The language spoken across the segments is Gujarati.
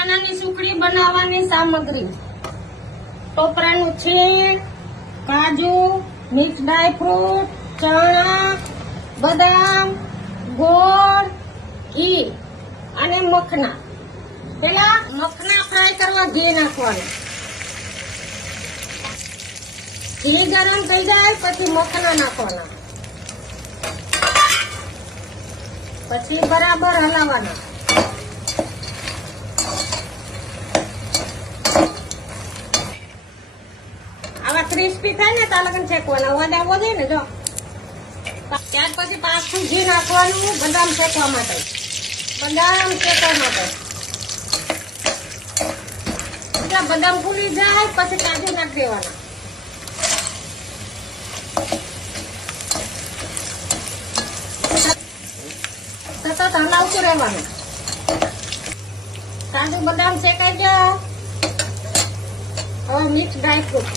મખાનાની સુખડી બનાવવાની સામગ્રી: ટોપરાનું છીણ, કાજુ, મિક્સ ડ્રાયફ્રૂટ, ચણા, બદામ, ગોળ, ઘી અને મખના. પેલા મખના ફ્રાય કરવા ઘી નાખવાનું. ઘી ગરમ થઈ જાય પછી મખના નાખવાના. પછી બરાબર હલાવવાના. આવા ક્રિસ્પી થાય ને ત્યાં લગન શેકવાના. વડા વધે ને જો. ત્યાર પછી પાછું ઘી નાખવાનું બદામ શેકવા માટે. બદામ ફૂલી જાય પછી કાજુ નાખી દેવાના. સતત હલાવતું રહેવાનું. કાજુ બદામ શેકાઈ ગયા. હવે મિક્સ ડ્રાયફ્રૂટ.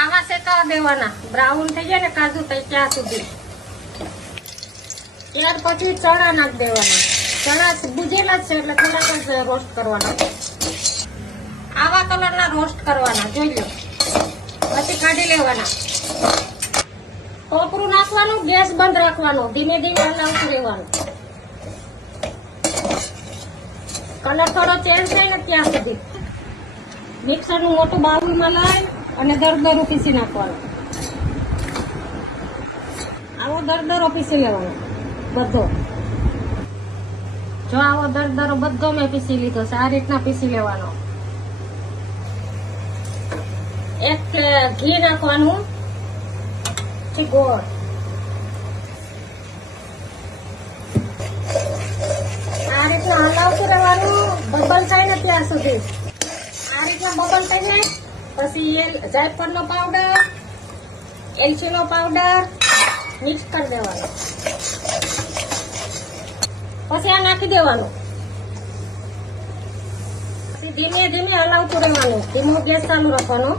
આવા શેકાવા દેવાના. બ્રાઉન થઈ જાય ને કાજુ થઈ ત્યાં સુધી. ત્યાર પછી ચણા નાખી દેવાના. ચણા ભૂજેલા જ છે એટલે થોડાક જ રોસ્ટ કરવાના. આવા કલરના રોસ્ટ કરવાના, જોઈ લો. પછી કાઢી લેવાના. ટોપરું નાખવાનું, ગેસ બંધ રાખવાનો, ધીમે ધીમે હલાવતું રહેવાનું. કલર થોડો ચેન્જ થાય ને ત્યાં સુધી મિક્સરનું મોટું બાઉલમાં લઈ અને દરદરો પીસી નાખવાનો. આવો દરદરો પીસી લેવાનો બધો. જો આવો દરદરો બધો મેં પીસી લીધો છે. આ રીતના પીસી લેવાનો. એક ઘી નાખવાનું, પછી ગોળ. આ રીતના હલાવતું રહેવાનું બબલ થાય ને ત્યાં સુધી. આ રીતના બબલ થાય ને પછી જાયફળનો પાવડર, એલચીનો પાવડર મિક્સ કરી દેવાનો. પછી આ નાખી દેવાનું. પછી ધીમે ધીમે હલાવતું રહેવાનું. ધીમો ગેસ ચાલુ રાખવાનો.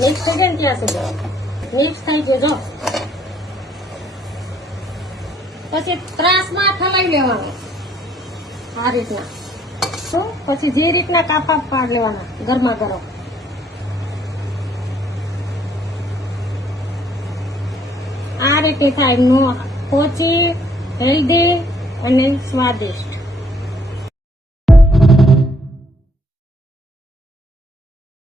મિક્સ થઈ જાય ને ત્યાં સુધી. મિક્સ થઈ ગયો જો. પછી ત્રાસમાં ઠલાઈ લેવાનું આ રીતના. પછી જે રીતના કાપા પાડ લેવાના ગરમા ગરમ. આ રીતે થાય. પોચી, હેલ્ધી અને સ્વાદિષ્ટ.